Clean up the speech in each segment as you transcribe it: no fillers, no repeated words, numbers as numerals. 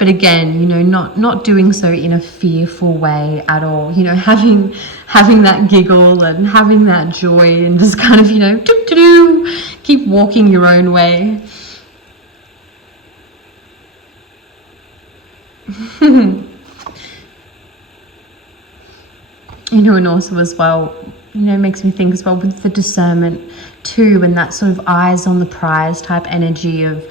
But again, not doing so in a fearful way at all, having that giggle and having that joy, and just kind of, keep walking your own way. And also as well, makes me think as well with the discernment too, and that sort of eyes on the prize type energy of,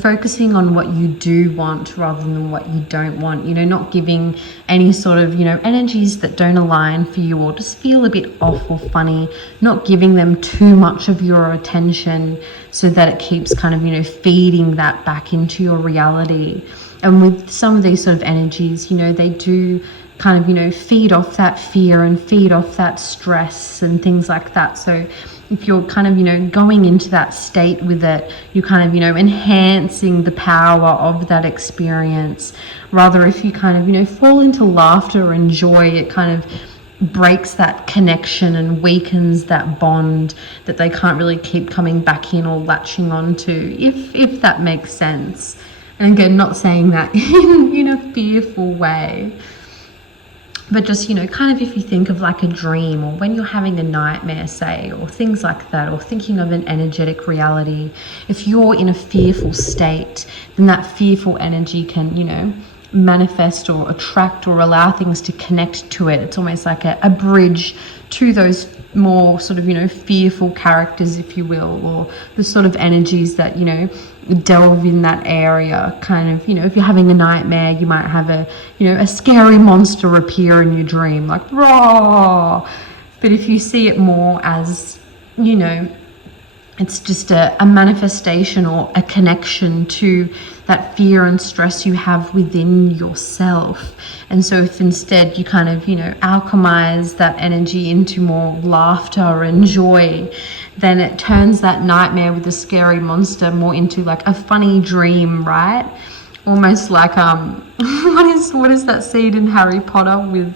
focusing on what you do want rather than what you don't want, not giving any sort of, energies that don't align for you or just feel a bit off or funny, not giving them too much of your attention so that it keeps kind of, feeding that back into your reality. And with some of these sort of energies, they do kind of, feed off that fear and feed off that stress and things like that. So if you're kind of, going into that state with it, you're kind of, enhancing the power of that experience. Rather, if you kind of, fall into laughter and joy, it kind of breaks that connection and weakens that bond that they can't really keep coming back in or latching onto, if that makes sense. And again, not saying that in a fearful way, but just, kind of if you think of like a dream, or when you're having a nightmare, say, or things like that, or thinking of an energetic reality, if you're in a fearful state, then that fearful energy can, manifest or attract or allow things to connect to it. It's almost like a bridge to those more sort of, fearful characters, if you will, or the sort of energies that, delve in that area. Kind of, if you're having a nightmare, you might have a scary monster appear in your dream, like raw. But if you see it more as, it's just a manifestation or a connection to that fear and stress you have within yourself. And so if instead you kind of, alchemize that energy into more laughter and joy, then it turns that nightmare with the scary monster more into like a funny dream, right? Almost like, what is that scene in Harry Potter with,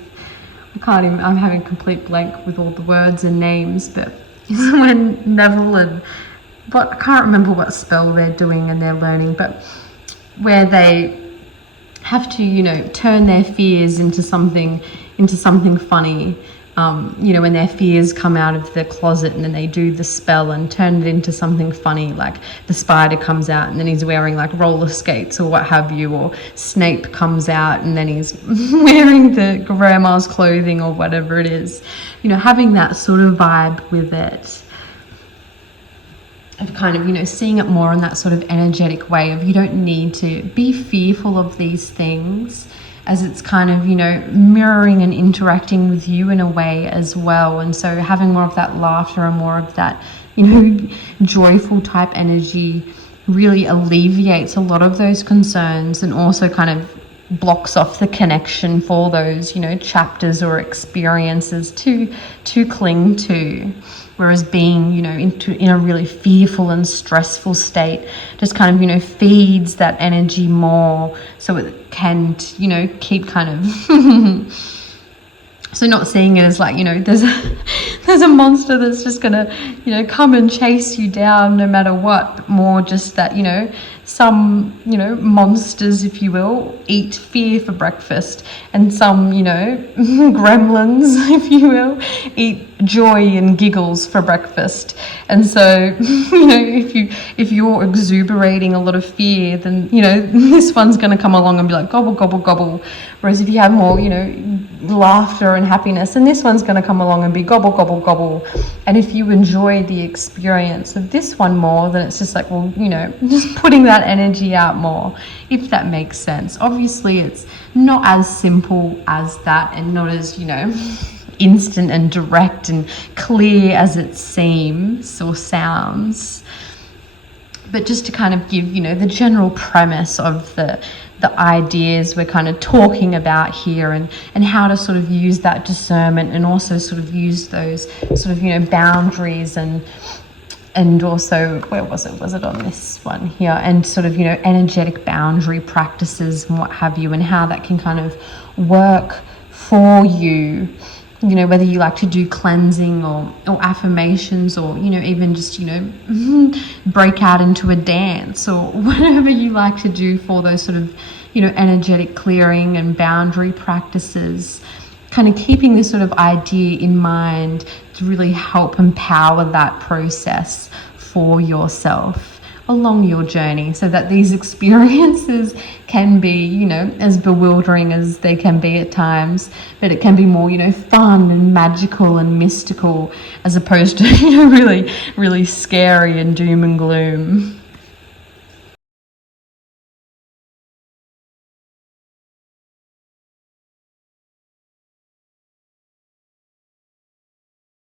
I'm having a complete blank with all the words and names, but when Neville but I can't remember what spell they're doing and they're learning, but where they have to, turn their fears into something funny. When their fears come out of the closet, and then they do the spell and turn it into something funny, like the spider comes out and then he's wearing like roller skates or what have you, or Snape comes out and then he's wearing the grandma's clothing or whatever it is. Having that sort of vibe with it. Of kind of, seeing it more in that sort of energetic way of, you don't need to be fearful of these things, as it's kind of, mirroring and interacting with you in a way as well. And so having more of that laughter and more of that, joyful type energy really alleviates a lot of those concerns, and also kind of blocks off the connection for those, chapters or experiences to cling to. Whereas being, in a really fearful and stressful state just kind of, feeds that energy more, so it can, keep kind of so not seeing it as like, there's a monster that's just gonna, come and chase you down no matter what, but more just that, some, monsters, if you will, eat fear for breakfast, and some, gremlins, if you will, eat joy and giggles for breakfast. And so, if you're exuberating a lot of fear, then, this one's going to come along and be like, gobble, gobble, gobble. Whereas if you have more, laughter and happiness, and this one's going to come along and be gobble, gobble, gobble. And if you enjoy the experience of this one more, then it's just like, well, just putting that energy out more, if that makes sense. Obviously, it's not as simple as that, and not as, instant and direct and clear as it seems or sounds. But just to kind of give, the general premise of the ideas we're kind of talking about here, and how to sort of use that discernment, and also sort of use those sort of, boundaries, and also, where was it on this one here, and sort of, energetic boundary practices and what have you, and how that can kind of work for you. Whether you like to do cleansing or affirmations, or, even just, break out into a dance, or whatever you like to do for those sort of, energetic clearing and boundary practices, kind of keeping this sort of idea in mind to really help empower that process for yourself along your journey, so that these experiences can be, as bewildering as they can be at times, but it can be more, fun and magical and mystical, as opposed to, really, really scary and doom and gloom.